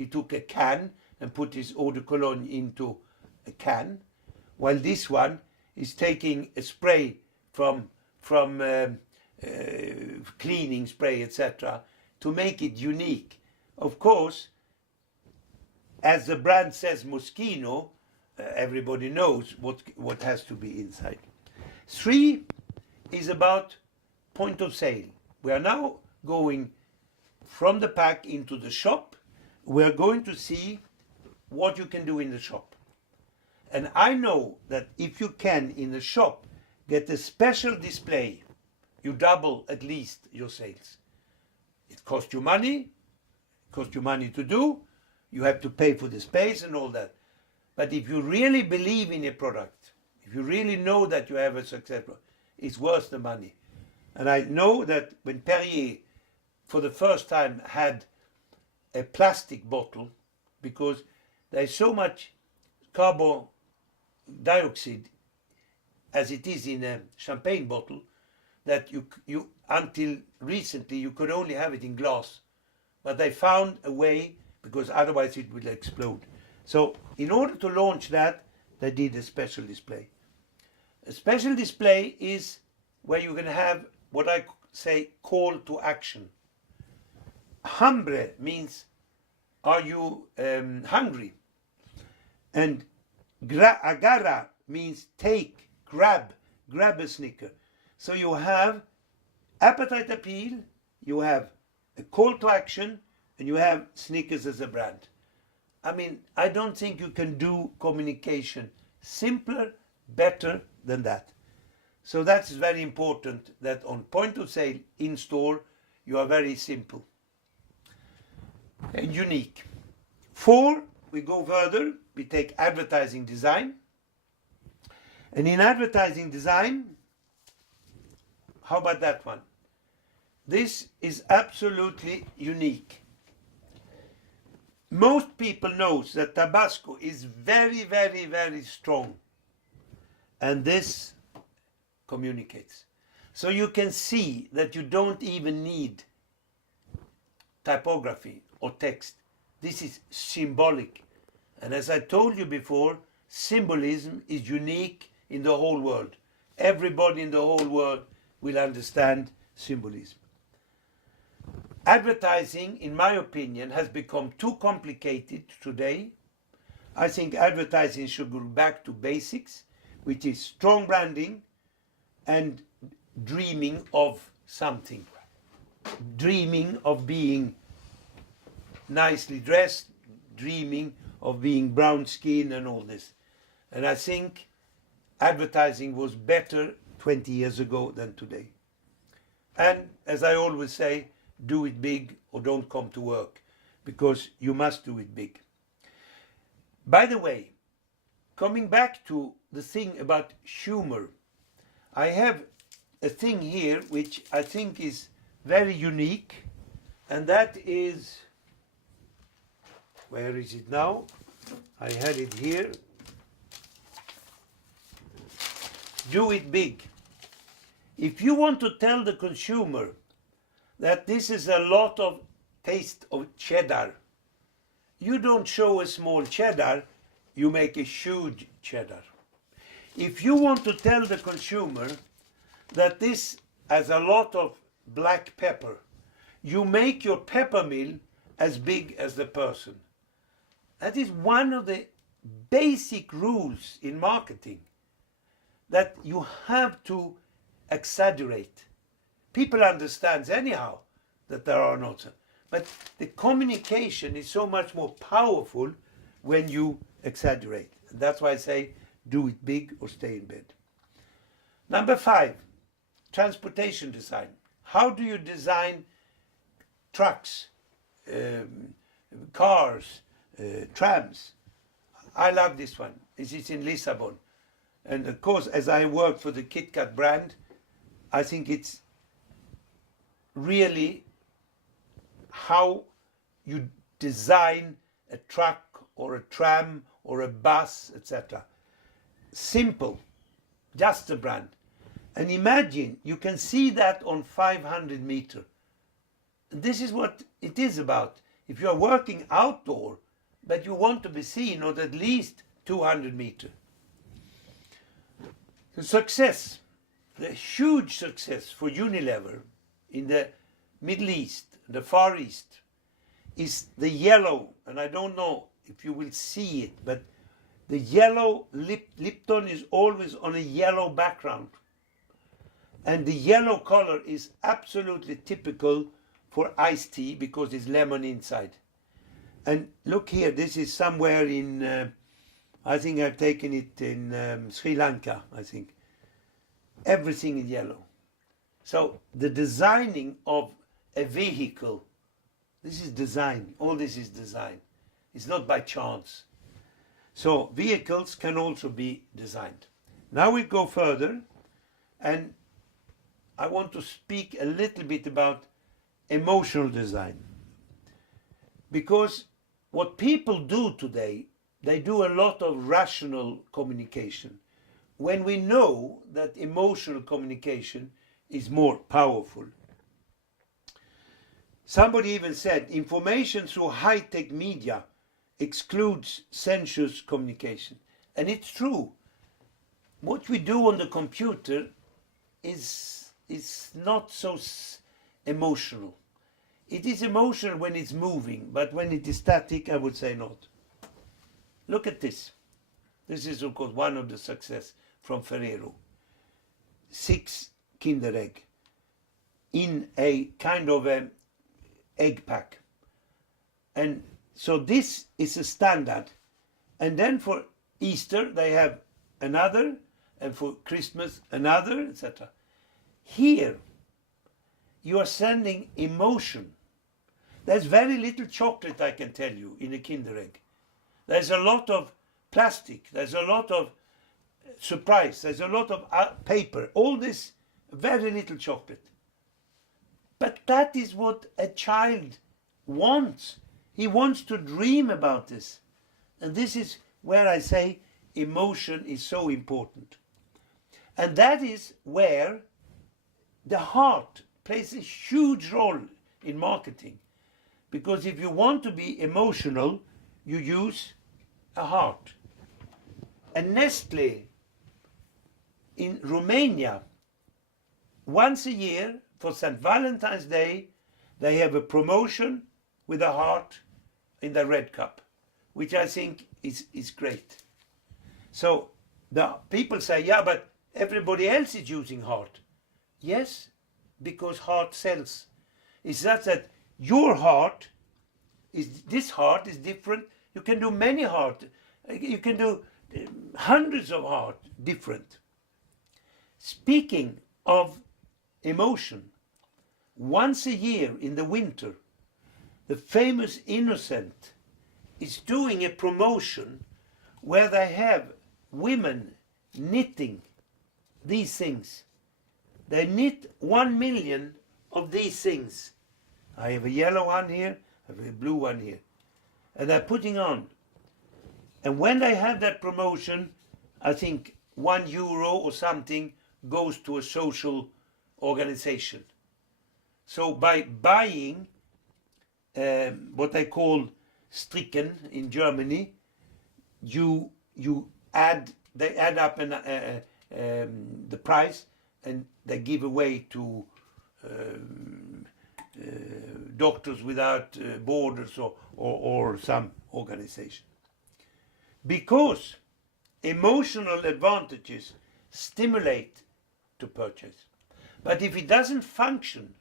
he took a can and put his eau de cologne into a can, while this one is taking a spray from cleaning spray, etc., to make it unique. Of course, as the brand says Moschino, everybody knows what has to be inside. 3 is about point of sale. We are now going from the pack into the shop. We are going to see what you can do in the shop. And I know that if you can, in the shop, get a special display, you double at least your sales. It costs you money to do, you have to pay for the space and all that. But if you really believe in a product, if you really know that you have a success, it's worth the money. And I know that when Perrier, for the first time, had a plastic bottle, because there's so much carbon dioxide as it is in a champagne bottle, that you until recently you could only have it in glass. But they found a way, because otherwise it will explode. So in order to launch that, they did a special display. A special display is where you're going to have what I say call to action. Hambre means, are you hungry? And agarra means take, grab a Snicker. So you have appetite appeal, you have a call to action, and you have Snickers as a brand. I mean, I don't think you can do communication simpler, better than that. So that's very important, that on point of sale, in store, you are very simple and unique. 4, we go further, we take advertising design. And in advertising design, how about that one? This is absolutely unique. Most people know that Tabasco is very, very, very strong. And this communicates. So you can see that you don't even need typography or text. This is symbolic. And as I told you before, symbolism is unique in the whole world. Everybody in the whole world will understand symbolism. Advertising, in my opinion, has become too complicated today. I think advertising should go back to basics, which is strong branding and dreaming of something. Dreaming of being nicely dressed, dreaming of being brown skin and all this. And I think advertising was better 20 years ago than today. And as I always say, do it big or don't come to work, because you must do it big. By the way, coming back to the thing about humor, I have a thing here which I think is very unique, and that is, where is it now? I had it here. Do it big. If you want to tell the consumer that this is a lot of taste of cheddar, you don't show a small cheddar, you make a huge cheddar. If you want to tell the consumer that this has a lot of black pepper, you make your pepper mill as big as the person. That is one of the basic rules in marketing, that you have to exaggerate. People understand anyhow that there are not, but the communication is so much more powerful when you exaggerate. And that's why I say do it big or stay in bed. Number 5, transportation design. How do you design trucks, cars, trams? I love this one. This is in Lisbon. And of course, as I work for the KitKat brand, I think it's really how you design a truck or a tram or a bus, etc. Simple, just a brand. And imagine you can see that on 500 meters. This is what it is about. If you are working outdoor, but you want to be seen at least 200 meters. The success, the huge success for Unilever in the Middle East, the Far East, is the yellow, and I don't know if you will see it, but the yellow Lipton is always on a yellow background. And the yellow color is absolutely typical for iced tea because it's lemon inside. And look here, this is somewhere in, I think I've taken it in Sri Lanka, I think. Everything is yellow. So the designing of a vehicle, this is design, all this is design. It's not by chance. So vehicles can also be designed. Now we go further, and I want to speak a little bit about emotional design. Because what people do today, they do a lot of rational communication, when we know that emotional communication is more powerful. Somebody even said information through high-tech media excludes sensuous communication. And it's true. What we do on the computer is not so emotional. It is emotional when it's moving, but when it is static, I would say not. Look at this. This is, of course, one of the success from Ferrero. 6 Kinder Egg in a kind of a egg pack. And so this is a standard. And then for Easter, they have another, and for Christmas, another, etc. Here, you are sending emotion. There's very little chocolate, I can tell you, in a Kinder Egg. There's a lot of plastic. There's a lot of surprise. There's a lot of paper. All this, very little chocolate. But that is what a child wants. He wants to dream about this. And this is where I say emotion is so important. And that is where the heart plays a huge role in marketing. Because if you want to be emotional, you use a heart. And Nestle in Romania, once a year for St. Valentine's Day, they have a promotion with a heart in the red cup, which I think is great. So the people say, yeah, but everybody else is using heart. Yes, because heart sells. It's just that your heart this heart is different. You can do many heart. You can do hundreds of heart different. Speaking of emotion, once a year in the winter, the famous Innocent is doing a promotion where they have women knitting these things. They knit 1 million of these things. I have a yellow one here, I have a blue one here. And they're putting on. And when they have that promotion, I think €1 or something goes to a social organization. So by buying what they call Stricken in Germany, they add up the price and they give away to Doctors Without Borders or some organization. Because emotional advantages stimulate to purchase. But if it doesn't function,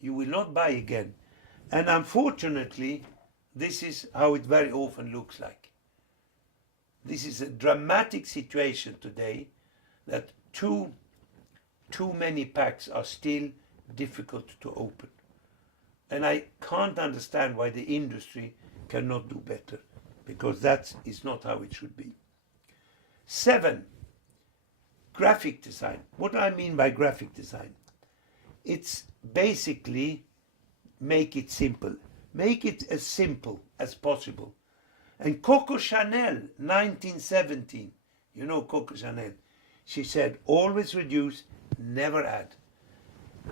you will not buy again. And unfortunately, this is how it very often looks like. This is a dramatic situation today that too many packs are still difficult to open. And I can't understand why the industry cannot do better, because that is not how it should be. 7, graphic design. What do I mean by graphic design? It's basically make it simple. Make it as simple as possible. And Coco Chanel, 1917, you know Coco Chanel, she said, always reduce, never add.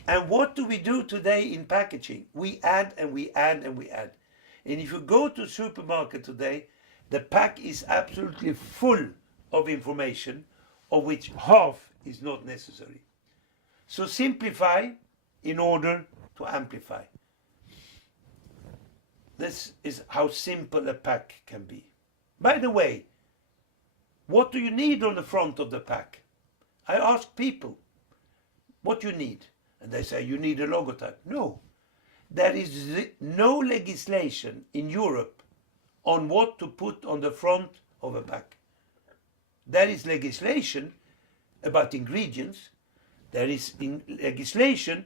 And what do we do today in packaging? We add and we add and we add. And if you go to a supermarket today, the pack is absolutely full of information, of which half is not necessary. So simplify in order to amplify. This is how simple a pack can be. By the way, what do you need on the front of the pack? I ask people, what you need? And they say, you need a logotype. No, there is no legislation in Europe on what to put on the front of a pack. There is legislation about ingredients. There is legislation